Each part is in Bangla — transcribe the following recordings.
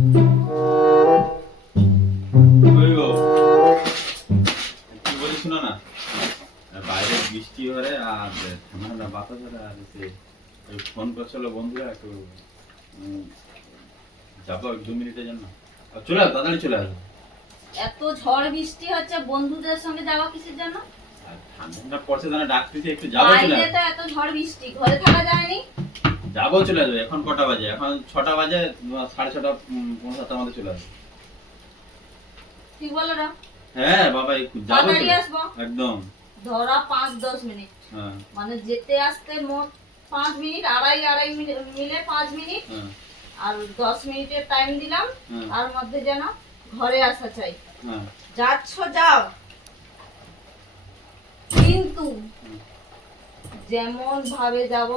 ওই গো, কি বলি শোনো না, বাইরে বৃষ্টি হরে আর ঠান্ডা বাতাস হরে, আর ফোন করছিল বন্ধুরা একটু যাবো 1-2 মিনিটের জন্য। চলে আসো, তাড়াতাড়ি চলে আসো। এত ঝড় বৃষ্টি হচ্ছে, বন্ধুদের সঙ্গে যাওয়া কিসের জন্য? আর ঠান্ডা পড়ছে, তাহলে ডাকতেছি একটু যাবো। চলে বাইরে তো এত ঝড় বৃষ্টি, ঘরে থাকা যায়নি। যাবো, চলে আসবো। এখন কটা বাজে? এখন 6টা বাজে, 6:30, 6:45 মধ্যে চলে আসবো। ঠিক বলো না? হ্যাঁ বাবা, যাবো, তাড়াতাড়ি আসবো। একদম। ধরা 5-10 মিনিট, হ্যাঁ মানে যেতে আসতে মোট 5 মিনিট, আড়াই মিনিট মিলে 5 মিনিট, হ্যাঁ আর 10 মিনিটের টাইম দিলাম। হ্যাঁ তার মধ্যে যেন ঘরে আসা চাই। হ্যাঁ। যাচ্ছ যাও, কিন্তু যেমন ভাবে যাব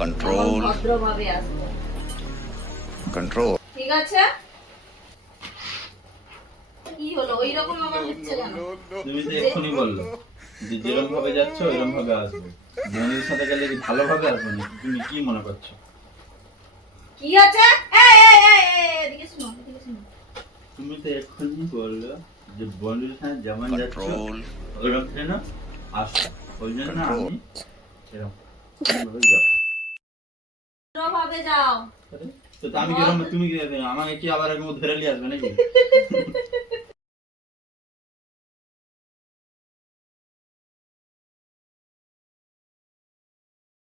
कंट्रोल ভদ্রভাবে আসবো, कंट्रोल ঠিক আছে? কি হলো ওই রকম আবার হচ্ছে কেন? তুমি তো এক্ষুনি বললো যে যেরকম ভাবে যাচ্ছ ওইরকম ভাবে আসবে। বন্ধুদের সাথে গেলে কি ভালোভাবে আসবে না? তুমি কি মনে করছো? কি আছে? এই এই এই এই, এদিকে শুনো, এদিকে শুনো। তুমি তো এক্ষুনি বললো যে বন্ধুদের সাথে যেমন যাচ্ছ कंट्रोल ওইরকম যেন আসো। ওই জন্য আমি এরকম ভাবে যাও। ভদ্রভাবে যাও। তো আমি কিরকম, তুমি কি আমাকে কি আবার এরকম ধরে নিয়ে আসবে নাকি?